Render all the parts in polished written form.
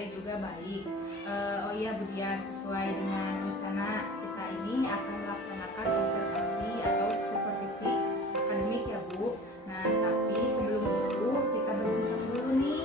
saya juga baik. Oh iya Bu Dian, sesuai dengan rencana kita ini akan melaksanakan observasi atau supervisi akademik ya Bu. Nah tapi sebelum itu kita berbincang dulu nih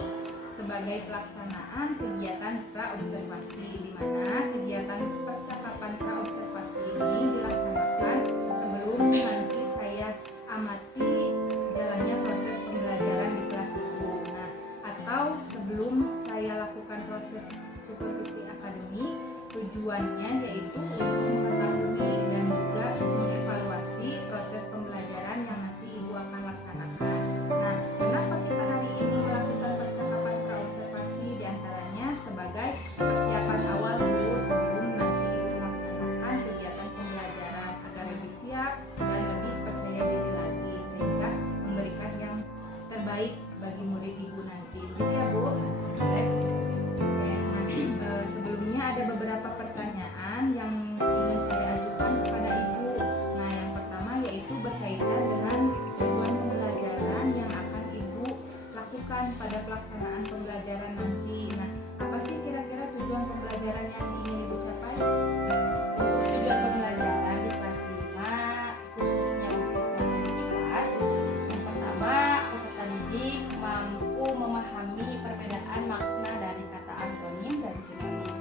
sebagai pelaksanaan kegiatan praobservasi, di mana kegiatan percakapan praobservasi ini dilaksanakan sebelum nanti saya amati jalannya proses pembelajaran di kelas Ibu. Nah, atau sebelum saya lakukan proses supervisi akademik, tujuannya yaitu untuk mengetahui dan juga mengevaluasi proses pembelajaran yang nanti Ibu akan laksanakan. Nah, kenapa kita hari ini melakukan percakapan praobservasi, diantaranya sebagai persiapan awal Ibu sebelum nanti Ibu melaksanakan kegiatan pembelajaran agar lebih siap dan lebih percaya diri lagi sehingga memberikan yang terbaik bagi murid Ibu nanti. Begitu ya Bu? Baik. Sebelumnya ada beberapa pertanyaan yang ingin saya ajukan kepada Ibu. Nah, yang pertama yaitu berkaitan dengan tujuan pembelajaran yang akan Ibu lakukan pada pelaksanaan pembelajaran nanti. Nah, apa sih kira-kira tujuan pembelajaran yang ingin Ibu capai? Untuk tujuan pembelajaran di kelas 5, khususnya untuk di kelas, yang pertama peserta didik mampu memahami perbedaan makna dari kata antonim dan sinonim.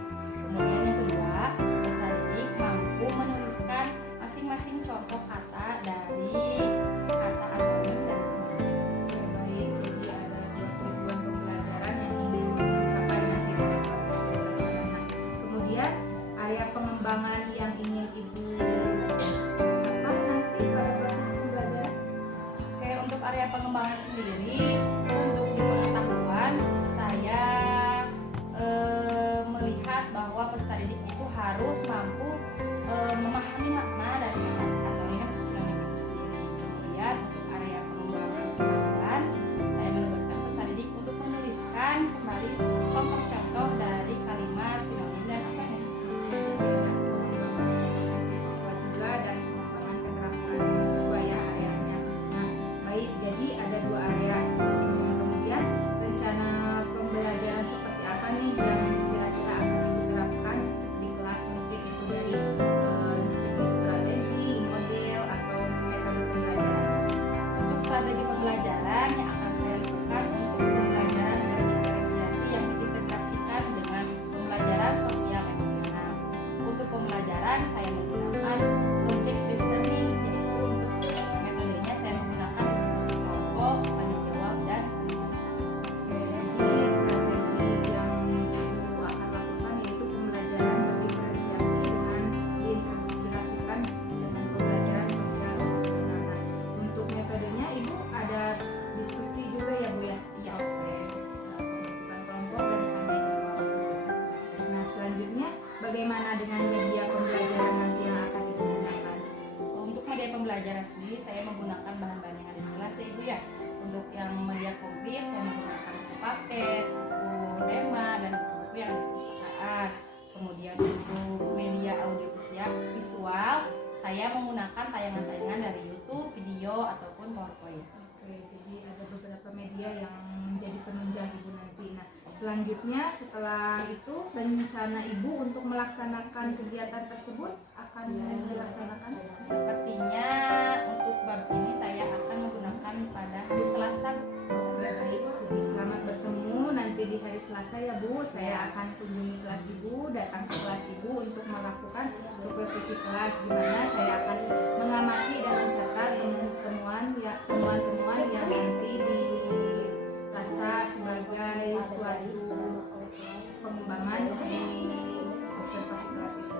Kemudian yang kedua, peserta didik mampu menuliskan masing-masing contoh kata dari kata antonim dan sinonim. Baik, jadi ada dua tujuan pembelajaran yang ingin dicapai nanti dalam proses pembelajaran. Nah, kemudian area pengembangan yang ingin Ibu capai nanti pada proses pembelajaran. Oke, untuk area pengembangan sendiri, untuk di pengetahuan, saya melihat bahwa peserta didik itu harus mampu memahami makna dari kata antonim dan sinonim itu sendiri. Kemudian untuk area pengembangan pengetahuan, saya menugaskan peserta didik untuk menuliskan kembali contoh-contoh dari kalimat sinonim dan antonim. Pengembangan siswa juga dan pengembangan keterampilan siswa ya areanya. Nah, baik, jadi ada dua area. Kemudian rencana pembelajaran seperti apa nih yang kira-kira akan diterapkan di kelas, mungkin itu dari segi strategi, model atau metode pembelajaran. Untuk strategi pembelajaran yang akan saya lakukan untuk pembelajaran berdiferensiasi yang diintegrasikan dengan pembelajaran sosial emosional. Untuk pembelajaran saya menggunakan project based learning, yaitu untuk metodenya saya menggunakan diskusi kelompok, tanya jawab, dan Jadi strategi yang Ibu akan lakukan yaitu pembelajaran berdiferensiasi dengan diintegrasikan dengan pembelajaran sosial emosional. Nah, untuk metodenya Ibu ada diskusi juga ya Bu ya? Ya, Pembentukan kelompok dan tanya jawab. Nah, selanjutnya bagaimana dengan media pembelajaran nanti yang akan Ibu gunakan? untuk media pembelajaran sendiri saya menggunakan bahan-bahan yang ada di kelas ya Ibu ya. Untuk yang media konkret saya menggunakan buku paket, buku tema, dan buku-buku yang ada di perpustakaan. Kemudian untuk media audio visual saya menggunakan tayangan-tayangan dari YouTube, video, ataupun PowerPoint. Oke, jadi ada beberapa media yang menjadi penunjang Ibu nanti. Nah, selanjutnya setelah itu rencana Ibu untuk melaksanakan kegiatan tersebut akan dilaksanakan Sepertinya untuk bab ini saya akan menggunakan pada hari Selasa. baik. Jadi selamat bertemu nanti di hari Selasa ya Bu. Saya akan kunjungi kelas Ibu, datang ke kelas Ibu untuk melakukan supervisi kelas, di mana saya akan mengamati dan mencatat temuan-temuan yang nanti di Selasa sebagai suatu pengembangan di observasi kelas itu.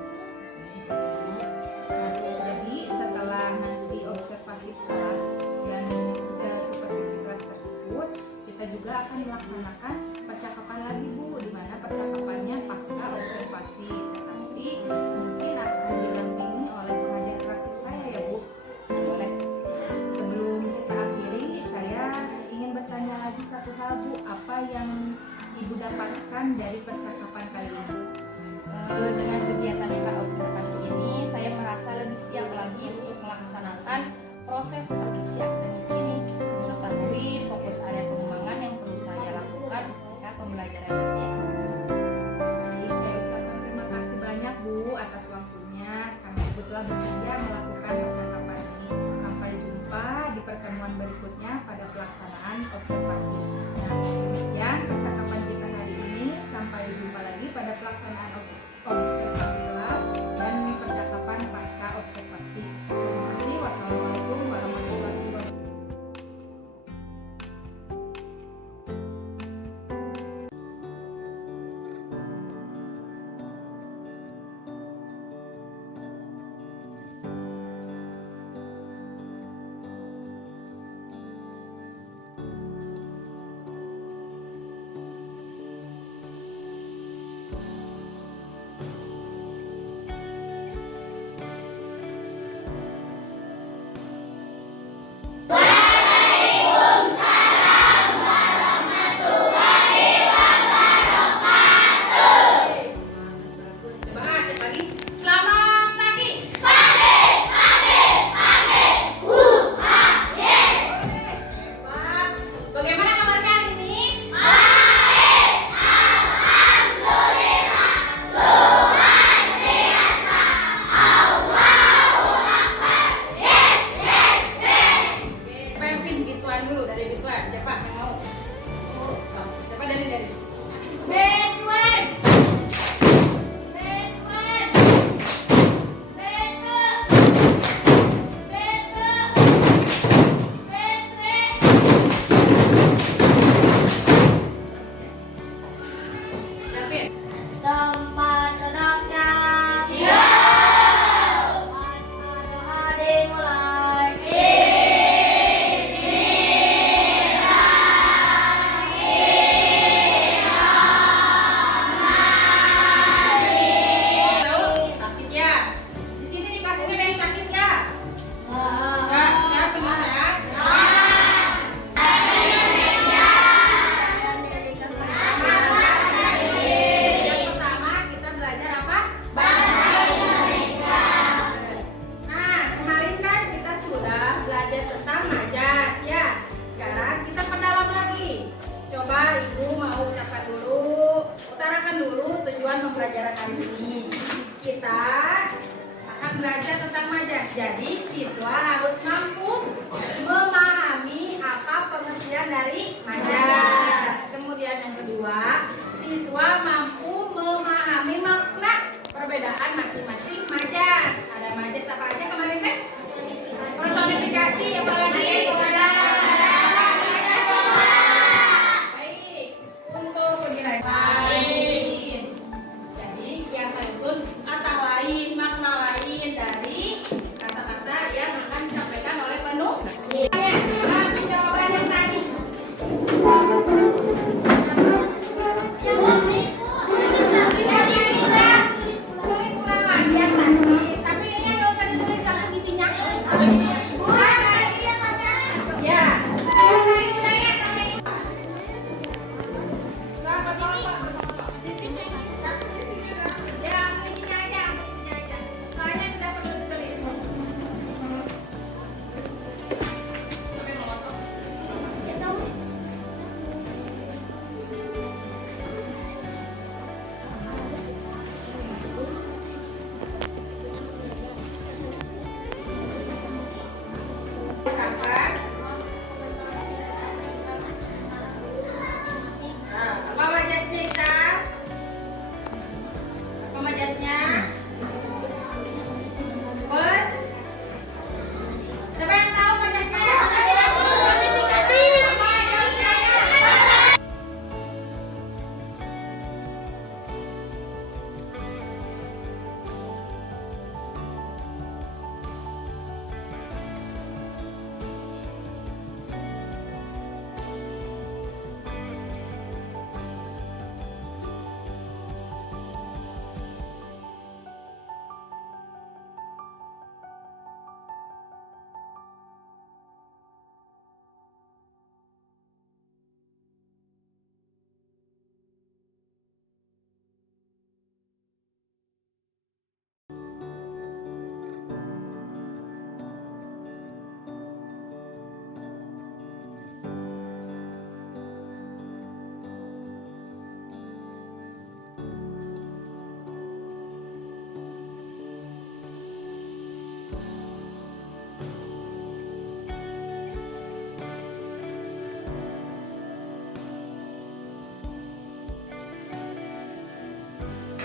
Nah, jadi setelah nanti observasi kelas dan supervisi kelas tersebut, kita juga akan melaksanakan percakapan lagi Bu, di mana percakapannya pasca observasi, tetapi mungkin akan didampingi oleh pengajar praktis saya ya Bu. Boleh. Sebelum kita akhiri, saya ingin bertanya lagi satu hal Bu, apa yang Ibu dapatkan dari percakapan kali ini? Dengan kegiatan observasi ini, saya merasa lebih siap lagi untuk melaksanakan proses supervisi akademik ini, mengetahui fokus area pengembangan yang perlu saya lakukan kita akan belajar tentang majas. Jadi siswa harus mampu memahami apa pengertian dari majas. Kemudian yang kedua, siswa mampu memahami makna perbedaan masing-masing majas. Ada majas apa aja kemarin teh? Personifikasi, apa lagi? Baik. Untuk penilaian lain. Jadi kiasan itu kata lain, makna lain dari kata-kata yang akan disampaikan oleh penulis. Jawaban yang tadi. Apa majasnya Ita? Apa majasnya? Siapa yang tahu majasnya? Personifikasi. Apa majasnya?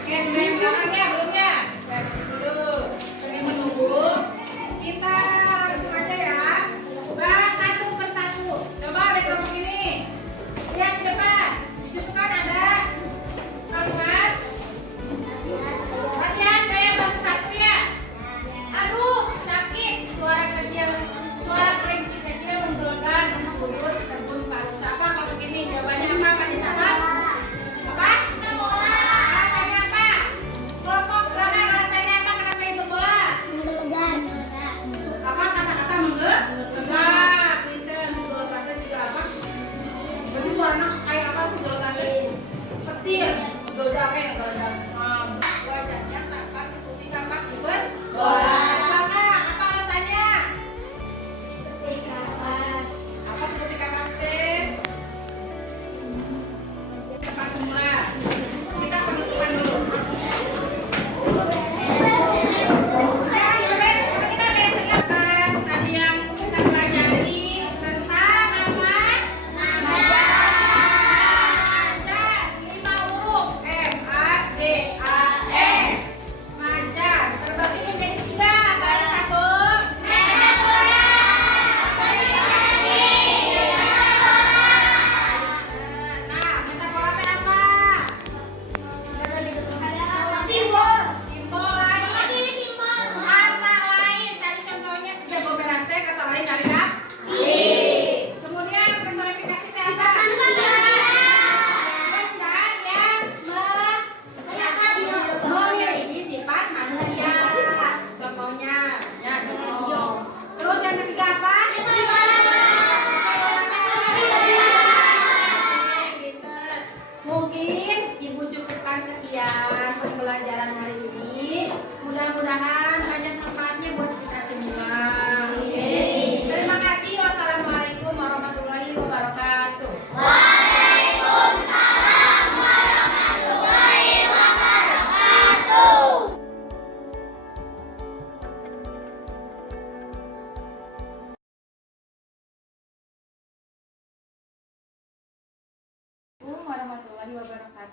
Oke, mulai yang belakangnya belum ya? Ya, dulu. Sambil menunggu, kita langsung aja ya. Bahas satu persatu. Coba ada kelompok ini. Lihat cepat. Di situ kan ada kalimat. Latihan kayak bahasa satu ya. Aduh, sakit. Suara kecil, suara kelinci kecil menggelegar di sudut kebun paru. Siapa kelompok ini? Jawabannya apa? Pak Disapa? Apa? Alasannya apa? Kelompok belakang alasannya apa? Kenapa itu bola? Apa kata-kata menggelegar? Pinter menggelegar itu juga apa? Berarti suaranya kayak apa menggelegar? Petir, menggelegar kayak gelegar. Wajahnya tampak seperti kapas berbola. Belakang, apa alasannya? Apa seperti kapas teh? Cepat semula. Kita penutupan dulu. Tadi yang kita pelajari tentang apa? Majas. 5 huruf M-A-J-A-S. Majas terbagi menjadi 3. Ada 1. Nah, metafora teh apa? Simbol lain. Kata lain. Tadi contohnya sudah gobelan teh, kata lain dari api. Kemudian personifikasi teh apa? Benda yang memiliki sifat manusia. Contohnya, ya contoh. Terus yang ketiga apa? Mungkin Ibu cukupkan sekian pembelajaran hari ini. Mudah-mudahan banyak manfaatnya buat kita semua. Terima kasih. Wassalamualaikum warahmatullahi wabarakatuh. Waalaikumsalam warahmatullahi wabarakatuh.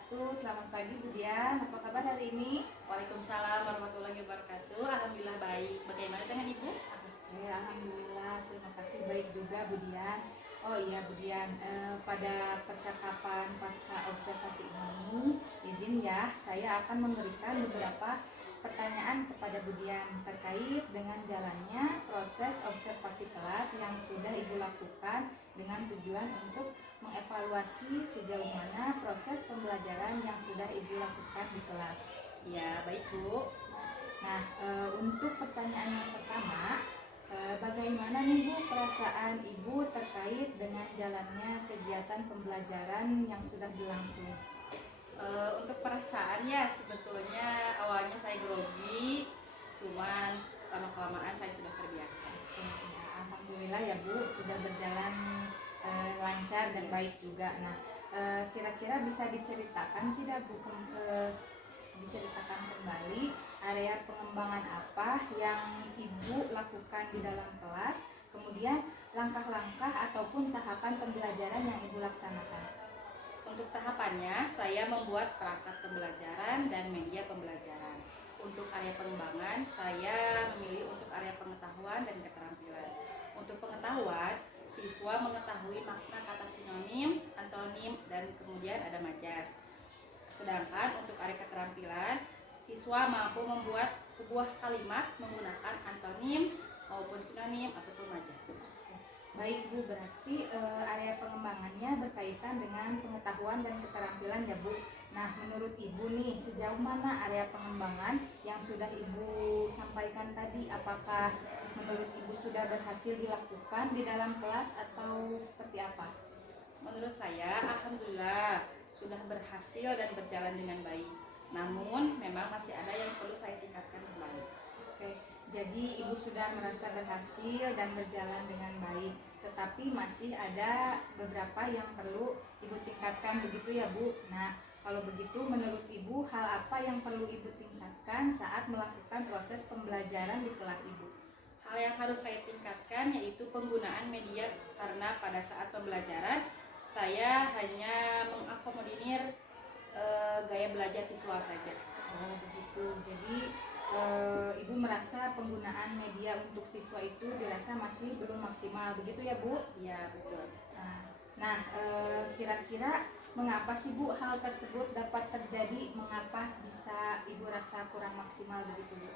wabarakatuh. Selamat pagi Bu Dian, apa kabar hari ini? Waalaikumsalam warahmatullahi wabarakatuh. Alhamdulillah baik. Bagaimana dengan Ibu? Oke, alhamdulillah, terima kasih baik juga Bu Dian. Oh iya Bu Dian, pada percakapan pasca observasi ini, izin ya, saya akan memberikan beberapa pertanyaan kepada Bu Dian terkait dengan jalannya proses observasi kelas yang sudah Ibu lakukan dengan tujuan untuk mengevaluasi sejauh mana proses pembelajaran yang sudah Ibu lakukan di kelas. Ya, baik Bu. Nah, untuk pertanyaan yang pertama, bagaimana nih Bu perasaan Ibu terkait dengan jalannya kegiatan pembelajaran yang sudah berlangsung? Untuk perasaannya sebetulnya awalnya saya grogi, cuman lama-kelamaan saya sudah terbiasa. Ya, alhamdulillah ya Bu, sudah berjalan lancar dan baik juga. Nah, kira-kira bisa diceritakan tidak Bu, diceritakan kembali area pengembangan apa yang Ibu lakukan di dalam kelas, kemudian langkah-langkah ataupun tahapan pembelajaran yang Ibu laksanakan. Untuk tahapannya, saya membuat perangkat pembelajaran dan media pembelajaran. Untuk area pengembangan, saya memilih untuk area pengetahuan dan keterampilan. Untuk pengetahuan, siswa mengetahui makna kata sinonim, antonim, dan kemudian ada majas. Sedangkan untuk area keterampilan, siswa mampu membuat sebuah kalimat menggunakan antonim maupun sinonim ataupun majas. Baik Bu, berarti area pengembangannya berkaitan dengan pengetahuan dan keterampilan ya Bu. Nah, menurut Ibu nih, sejauh mana area pengembangan yang sudah Ibu sampaikan tadi? Apakah menurut Ibu sudah berhasil dilakukan di dalam kelas atau seperti apa? Menurut saya, alhamdulillah sudah berhasil dan berjalan dengan baik. Namun, memang masih ada yang perlu saya tingkatkan kembali. Oke, jadi Ibu sudah merasa berhasil dan berjalan dengan baik, tetapi masih ada beberapa yang perlu Ibu tingkatkan, begitu ya Bu. Nah, kalau begitu menurut Ibu hal apa yang perlu Ibu tingkatkan saat melakukan proses pembelajaran di kelas Ibu? Hal yang harus saya tingkatkan yaitu penggunaan media, karena pada saat pembelajaran saya hanya mengakomodir gaya belajar visual saja. Oh begitu, jadi Ibu merasa penggunaan media untuk siswa itu dirasa masih belum maksimal, begitu ya Bu? Iya, betul. Nah, kira-kira mengapa sih Bu hal tersebut dapat terjadi? Mengapa bisa Ibu rasa kurang maksimal begitu Bu?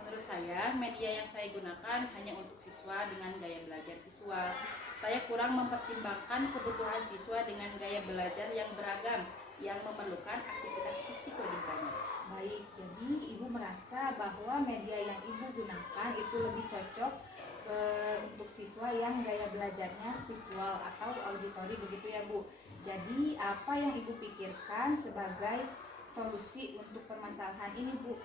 Menurut saya, media yang saya gunakan hanya untuk siswa dengan gaya belajar visual. Saya kurang mempertimbangkan kebutuhan siswa dengan gaya belajar yang beragam, yang memerlukan aktivitas fisik lebih banyak. Baik, jadi Ibu merasa bahwa media yang Ibu gunakan itu lebih cocok untuk siswa yang gaya belajarnya visual atau auditori, begitu ya Bu. Jadi apa yang Ibu pikirkan sebagai solusi untuk permasalahan ini Bu?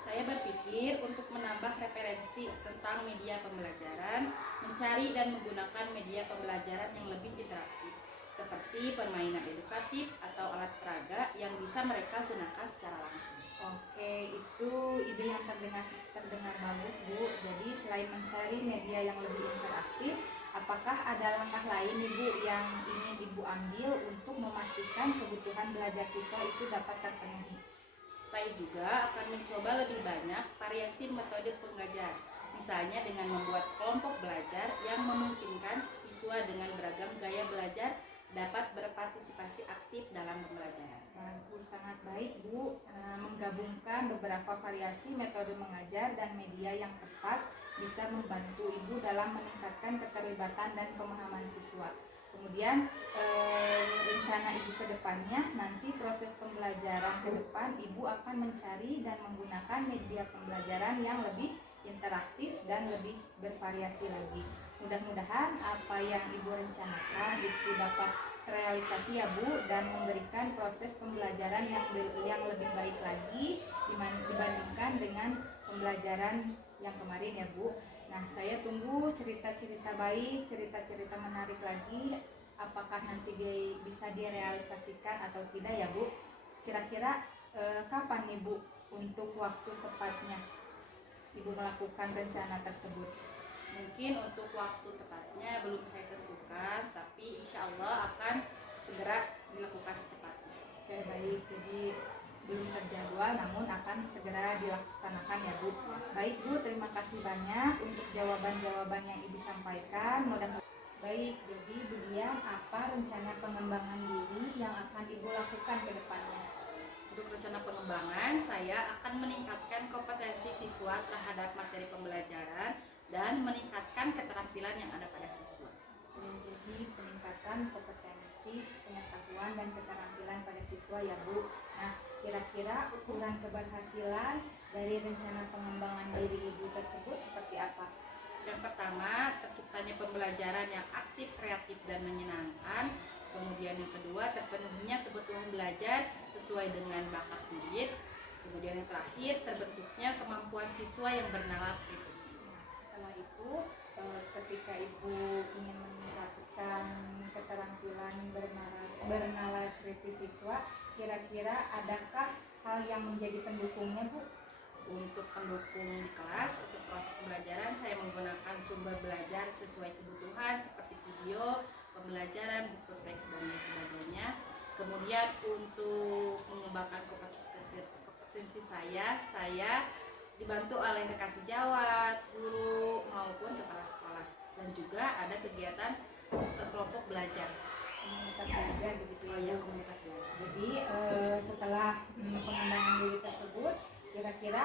Saya berpikir untuk menambah referensi tentang media pembelajaran, mencari dan menggunakan media pembelajaran yang lebih interaktif, seperti permainan edukatif atau alat peraga yang bisa mereka gunakan secara langsung. Oke, itu ide yang terdengar bagus Bu. Jadi selain mencari media yang lebih interaktif, apakah ada langkah lain Ibu yang ingin Ibu ambil untuk memastikan kebutuhan belajar siswa itu dapat terpenuhi? Saya juga akan mencoba lebih banyak variasi metode pengajar, misalnya dengan membuat kelompok belajar yang memungkinkan siswa dengan beragam gaya belajar dapat berpartisipasi aktif dalam pembelajaran. Bagus, sangat baik Bu. Menggabungkan beberapa variasi metode mengajar dan media yang tepat bisa membantu Ibu dalam meningkatkan keterlibatan dan pemahaman siswa. Kemudian rencana Ibu ke depannya, nanti proses pembelajaran ke depan Ibu akan mencari dan menggunakan media pembelajaran yang lebih interaktif dan lebih bervariasi lagi. Mudah-mudahan apa yang Ibu rencanakan itu dapat terrealisasi ya Bu, dan memberikan proses pembelajaran yang lebih baik lagi dibandingkan dengan pembelajaran yang kemarin ya Bu. Nah, saya tunggu cerita-cerita baik, cerita-cerita menarik lagi. Apakah nanti bisa direalisasikan atau tidak ya Bu? Kira-kira kapan nih Bu untuk waktu tepatnya Ibu melakukan rencana tersebut? Mungkin untuk waktu tepatnya belum saya tentukan, tapi insya Allah akan segera dilakukan secepatnya. Oke, baik. Jadi belum terjadwal namun akan segera dilaksanakan ya Bu. Baik Bu, terima kasih banyak untuk jawaban-jawaban yang Ibu sampaikan. Baik, jadi Bu Dian, apa rencana pengembangan diri yang akan Ibu lakukan ke depannya? Untuk rencana pengembangan, saya akan meningkatkan kompetensi siswa terhadap materi pembelajaran dan meningkatkan keterampilan yang ada pada siswa. Jadi peningkatan kompetensi, pengetahuan dan keterampilan pada siswa ya Bu. Nah, kira-kira ukuran keberhasilan dari rencana pengembangan diri Ibu tersebut seperti apa? Yang pertama, terciptanya pembelajaran yang aktif, kreatif, dan menyenangkan. Kemudian yang kedua, terpenuhinya kebutuhan belajar sesuai dengan bakat murid. Kemudian yang terakhir, terbentuknya kemampuan siswa yang bernalar kritis. Setelah itu, ketika Ibu ingin meningkatkan keterampilan bernalar kritis siswa, kira-kira adakah hal yang menjadi pendukungnya Bu? Untuk pendukung di kelas, untuk proses pembelajaran, saya menggunakan sumber belajar sesuai kebutuhan seperti video, pembelajaran, buku teks, dan lain sebagainya. Kemudian untuk mengembangkan kompetensi saya dibantu oleh rekan sejawat, guru, maupun kepala sekolah. Dan juga ada kegiatan kelompok belajar. Komunitas belajar begitu Oh ya ya, Bu? komunitas belajar. Jadi setelah pengembangan diri tersebut, kira-kira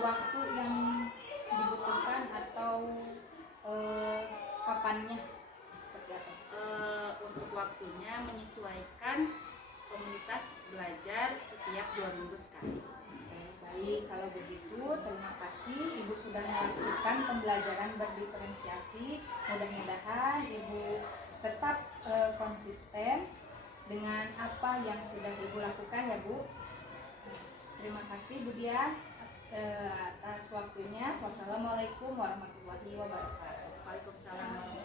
waktu yang dibutuhkan atau kapannya seperti apa? Untuk waktunya menyesuaikan komunitas belajar setiap 2 minggu sekali. Baik, kalau begitu terima kasih Ibu sudah melakukan pembelajaran berdiferensiasi. Mudah-mudahan Ibu tetap konsisten dengan apa yang sudah Ibu lakukan ya Bu. Terima kasih Bu Dian atas waktunya. Wassalamualaikum warahmatullahi wabarakatuh. Waalaikumsalam.